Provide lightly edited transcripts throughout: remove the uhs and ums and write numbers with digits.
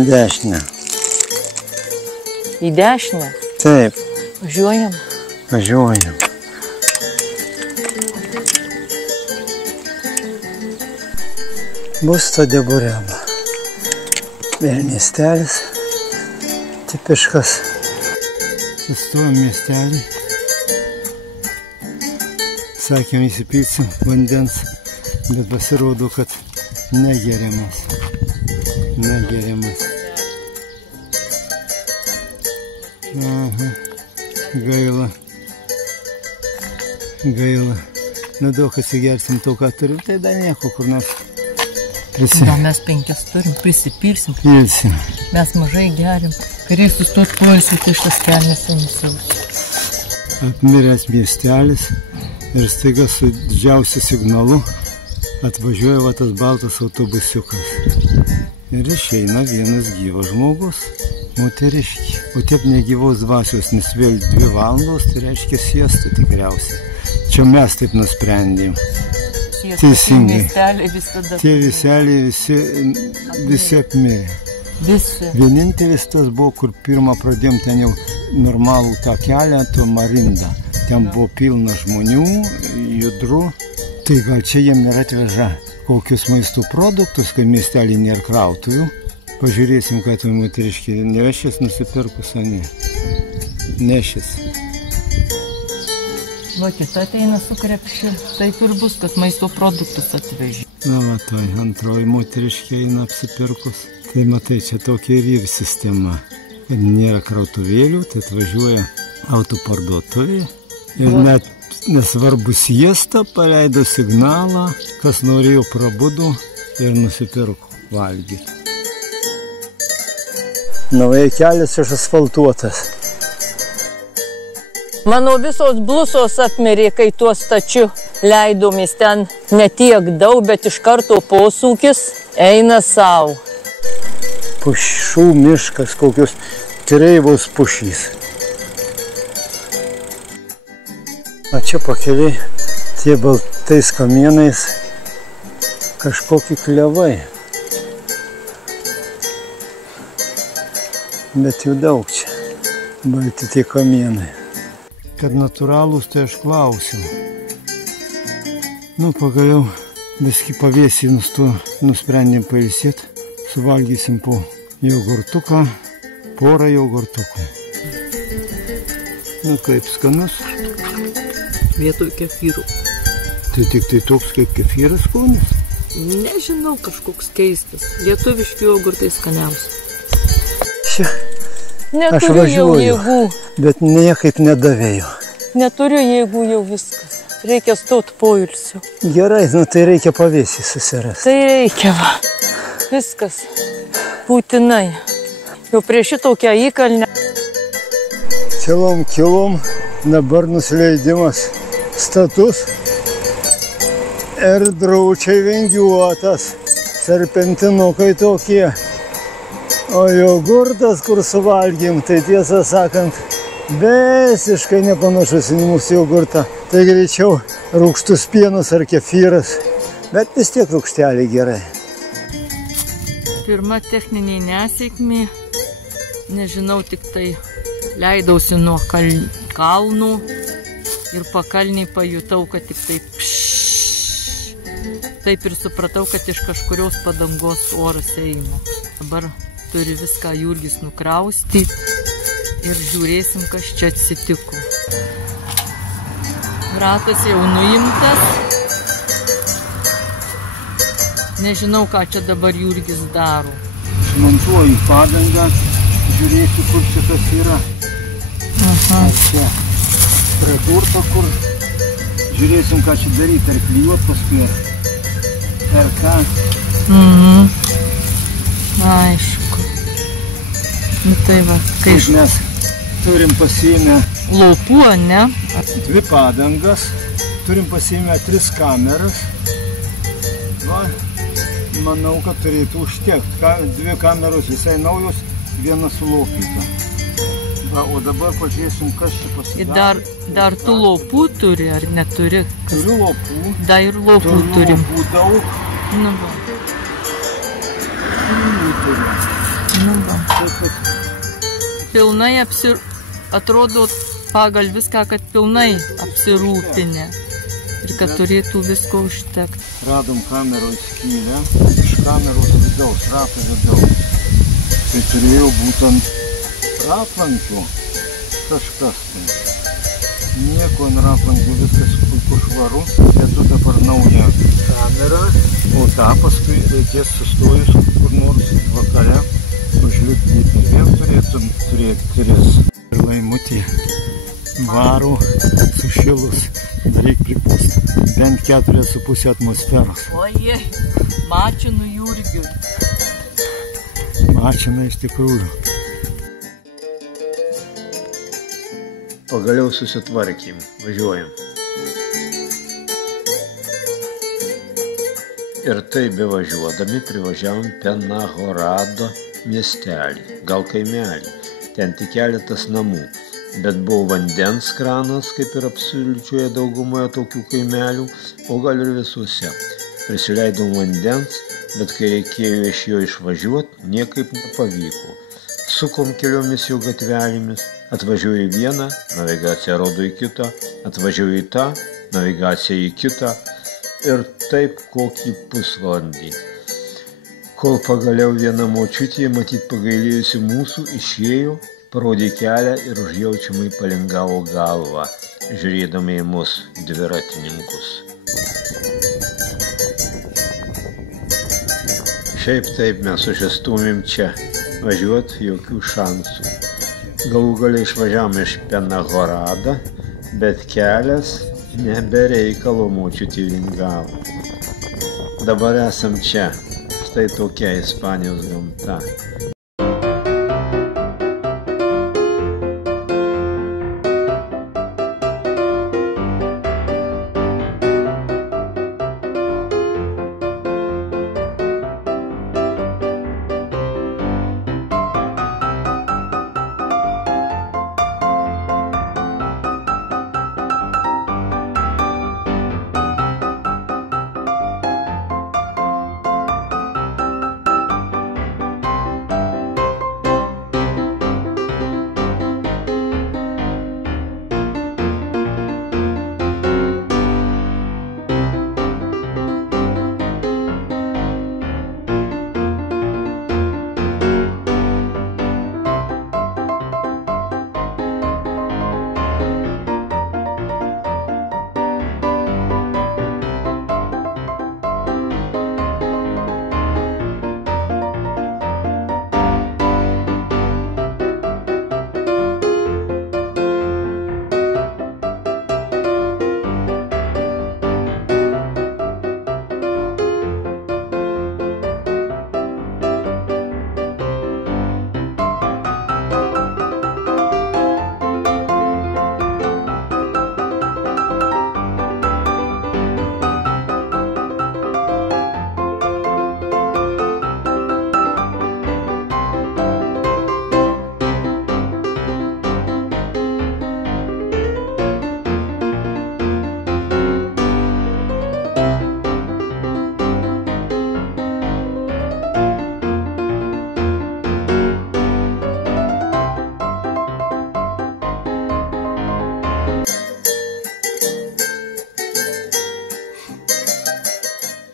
Dešinę. Į dešinę? Taip. Važiuojam? Važiuojam. Būsto Debureba. Ir miestelis tipiškas. Sustojom miestelį. Sakėm, įsipilsim vandens, bet pasirodo, kad negeriamas. Negeriamas. Aha, gaila. Gaila. Nedaug atsigersim to, ką turim, tai dar nieko kur nors. Da, mes 5 turim, prisipirsim. Pilsim. Mes mažai gerim. Kai reik sustot poilsį, tai šitas kelnes jau nusiaus. Apmiręs miestelis ir staiga su didžiausiu signalu atvažiuoja va tas baltas autobusiukas. Ir išeina vienas gyvas žmogus, moteriški. O taip negyvos dvasios, nes vėl 2 valandos, tai reiškia siesta tikriausiai. Čia mes taip nusprendėm. Teisingai. Tie viseliai visi apmirė. Visi. Vienintelis tas buvo, kur pirmą pradėjom ten jau normalų tą kelią, to Marindą. Ten buvo pilna žmonių, judru. Tai gal čia jiem ir atveža kokius maisto produktus, kai miestelį nėra krautuvių. Pažiūrėsim, ką tu moteriškiai nevešės nusipirkus, o ne. Nešės. Va, kita ateina su krepšiu. Taip ir bus, kad maisto produktus atvežė. Na, va, tai antroji moteriškiai eina apsipirkus. Tai matai, čia tokia ir sistema. Kad nėra krautuvėlių, tai atvažiuoja autoparduotuvė. Ir net nesvarbu siesta, paleido signalą, kas norėjo prabudo ir nusipirko valgyti. Naujai kelias išasfaltuotas. Mano visos blusos apmirė, kai tuo stačiu leidomės ten ne tiek daug, bet iš karto posūkis eina savo. Pušų miškas, kokios kreivos pušys. O čia pakeliai tie baltais kamienais kažkokie klevai. Bet jų daug čia, balti tie kamienai. Kad natūralūs, tai aš klausiu. Nu, pagaliau, viski pavėsį nusprendėm pailsėti. Suvalgysim po jogurtuką, porą jogurtukų. Nu, kaip skanus. Vietoj kefyrų. Tai tik tai toks kaip kefyras skonis? Nežinau, kažkoks keistas. Lietuviški jogurtai skaniausi. Neturiu jau jėgų. Bet niekaip nedavėjau. Neturiu jėgų jau viskas. Reikia stot poilsio. Gerai, nu tai reikia pavėsį susirasti. Tai reikia, va. Viskas. Būtinai. Jau prie šitokią įkalnę. Kilom, dabar nusileidimas status. Ir draučiai vingiuotas. Serpentinukai tokie. O jogurtas, kur suvalgėm, tai tiesą sakant, visiškai nepanašus į mūsų jogurtą. Tai greičiau rūgštus pienas ar kefyras, bet vis tiek rūgštelė gerai. Pirma techninė nesėkmė, nežinau, tik tai leidausi nuo kalnų ir pakalniai pajutau, kad tik tai pššš. Taip ir supratau, kad iš kažkurios padangos oras eina. Dabar turi viską Jurgis nukraustyti ir žiūrėsim, kas čia atsitiko. Ratas jau nuimtas. Nežinau, ką čia dabar Jurgis daro. Montuoju padangą, žiūrėsiu, kur čia kas yra. Aha. Čia pradurta, kur. Žiūrėsim, ką čia daryti, ar klijuot paskui, ar ką. Aišku. Nu tai va, kai mes turim pasiėmę laupų, ne? 2 padangas, turim pasiėmę 3 kameras. Va, manau, kad turėtų užtekti. 2 kameros visai naujos, 1 sulopyta. Va, o dabar pažiūrėsim, kas čia Ir pasidarė. dar tu lopų turi, ar neturi? Turiu lopų. Dar ir lopų turim. Lopų daug. Nu va. Turiu. Nu va. Taip, kad Pilnai atrodo pagal viską, kad pilnai apsirūpinę. Ir kad turėtų visko užtekti. radom kameros skylę, iš kameros vidaus, rato vidaus. Tai turėjo būtent ratlankių kažkas tai. Nieko ant ratlankių, viskas puiku švaru. Dedu dabar naują kamerą, o tą paskui reikės sustojus kur nors vakare užlipdyti. Vėl turėtum turėti 3. Laimutį varo sušilus, beveik pripūsta. Bent 4,5 atmosferos. Oje, mačinu Jurgiui. Mačina iš tikrųjų. Pagaliau susitvarkym, važiuojam. Ir taip bevažiuodami privažiavom Penahorado miestelį, gal kaimelį. Ten tik keletas namų, bet buvo vandens kranas, kaip ir absoliučioje daugumoje tokių kaimelių, o gal ir visuose. Prisileidom vandens, bet kai reikėjo iš jo išvažiuoti, niekaip nepavyko. Sukom keliomis jo gatvelėmis, atvažiuoju į vieną, navigacija rodo į kitą, atvažiuoju į tą, navigacija į kitą ir taip kokį pusvalandį. Kol pagaliau viena močiutė, matyt pagailėjusi mūsų, išėjo, parodė kelią ir užjaučiamai palingavo galvą, žiūrėdami į mus dviratininkus. Šiaip taip mes užsistūmėm čia, važiuot jokių šansų. Galų galiai išvažiavom iš Penahorado, bet kelias nebereikalo močiutė lingavo. Dabar esam čia, štai tokia Ispanijos gamta.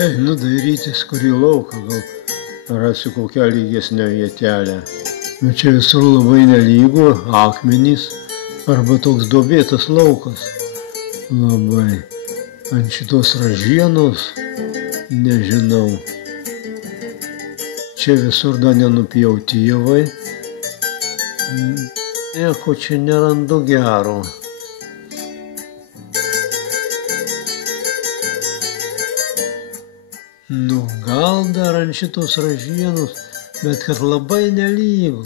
Einu dairytis kur į lauką, gal rasiu kokią lygesnę vietelę. Bet čia visur labai nelygu, akmenys arba toks duobėtas laukas. Labai. Ant šitos ražienos nežinau. Čia visur dar nenupjauti javai. Nieko čia nerandu gero. Nu, gal dar ant šitos ražienos, bet kad labai nelygu.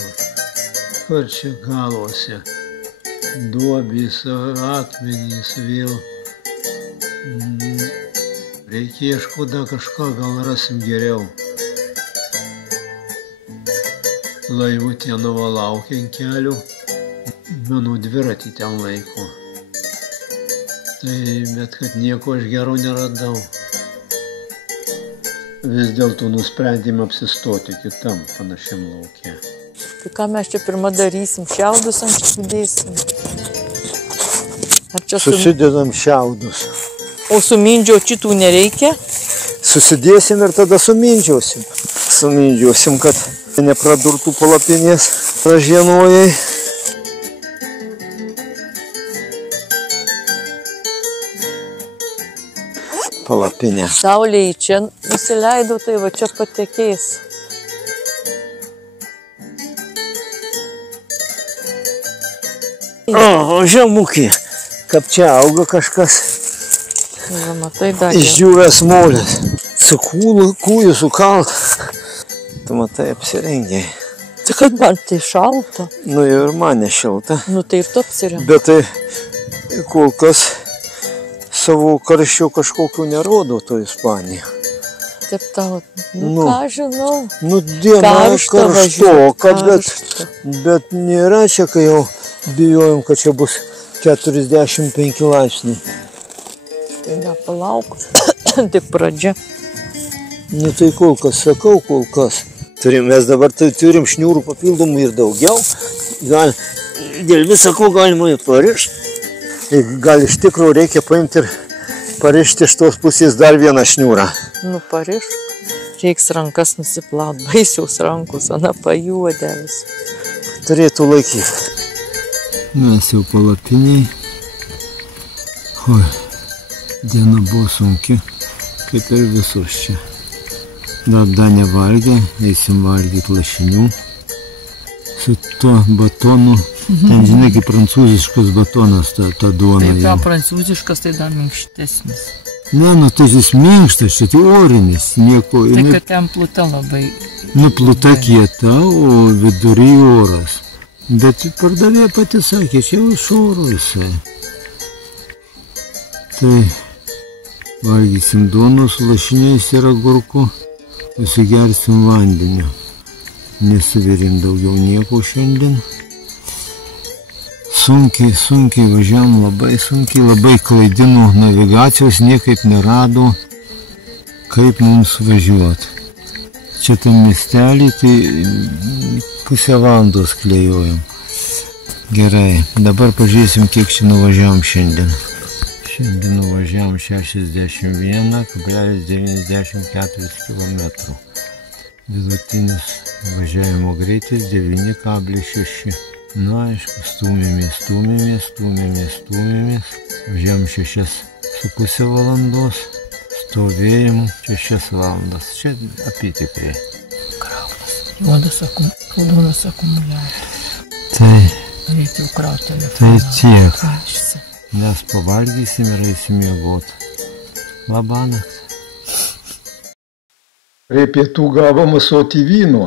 Kur čia galuose? Duobės, akmenys vėl. Reikia ieškoti kažką, gal rasim geriau. Laivutė nuvalaukia ant kelių. mano dviratį ten laiko. Tai bet kad nieko aš gero neradau. Vis dėlto nusprendėme apsistoti kitam panašiam lauke. Tai ką mes čia pirmą darysim? Šiaudus ant čia dėsim? Susidedam šiaudus. O sumindžiot šitų nereikia? Susidėsim ir tada sumindžiosim. Sumindžiosim, kad nepradurtų palapinės ražienojai. Palapinė. Saulė į čia nusileido, tai va čia patekės. O žemukį, kaip čia auga kažkas. Va, matai, dar išdžiūvęs molės. Su kūju sukalt. Tu matai, apsirengiai. Tai kad man tai šalta. Nu ir man nešilta. Nu tai ir tu apsirengi. Bet tai kol kas savo karščio kažkokiu nerodo to Ispanija. Taip tau, ką žinau. Nu diena karštoka, bet nėra čia, kai jau bijojom, kad čia bus 45 laipsniai. Tai nepalauk, tik pradžia. Nu tai kol kas, sakau, kol kas. Mes dabar turim šniūrų papildomų ir daugiau. Dėl viso ko galima ir parišti. Gal iš tikrųjų reikia paimti ir parišti iš tos pusės dar vieną šniūrą. Nu pariš. Reiks rankas nusiplaut, baisiaus rankos, ana pajuodė vis. Turėtų laikyti. Mes jau palapiniai. Oi, diena buvo sunki, kaip ir visus čia. Dar nevalgė, eisim valgyti lašinių. Su tuo batonu, ten žinai, kaip prancūziškas batonas, ta duona. Tai ką prancūziškas, tai dar minkštesnis. Ne, nu tai jis minkštas, čia orinis, nieko. Tai kad ten pluta labai. Nu, pluta kieta, o vidury oras. Bet pardavėja pati sakė, čia jau iš oro jisai. Tai valgysim duoną su lašiniais ir agurku. Pasigersim vandeniu. Nesuvirim daugiau nieko šiandien. Sunkiai važiavam, labai sunkiai, labai klaidino navigacijos, niekaip nerado, kaip mums važiuoti. Čia tam miestelį, tai pusę valandos klejojam. Gerai, dabar pažiūrėsim, kiek čia nuvažiavam šiandien. Šiandien nuvažiavam 61,94 km. Vidutinis važiavimo greitis 9,6. Na, aišku, stūmėmės. Važiavam 6,5 valandos. Stovėjom 6 valandas. Čia apytikriai. Kraunas. Raudonas akumuliatorius. Tai. Reikia krauti telefoną. Tai tiek. Mes pavalgysim ir eisim miegoti. Labanakt. Prie pietų gavom ąsotį vyno.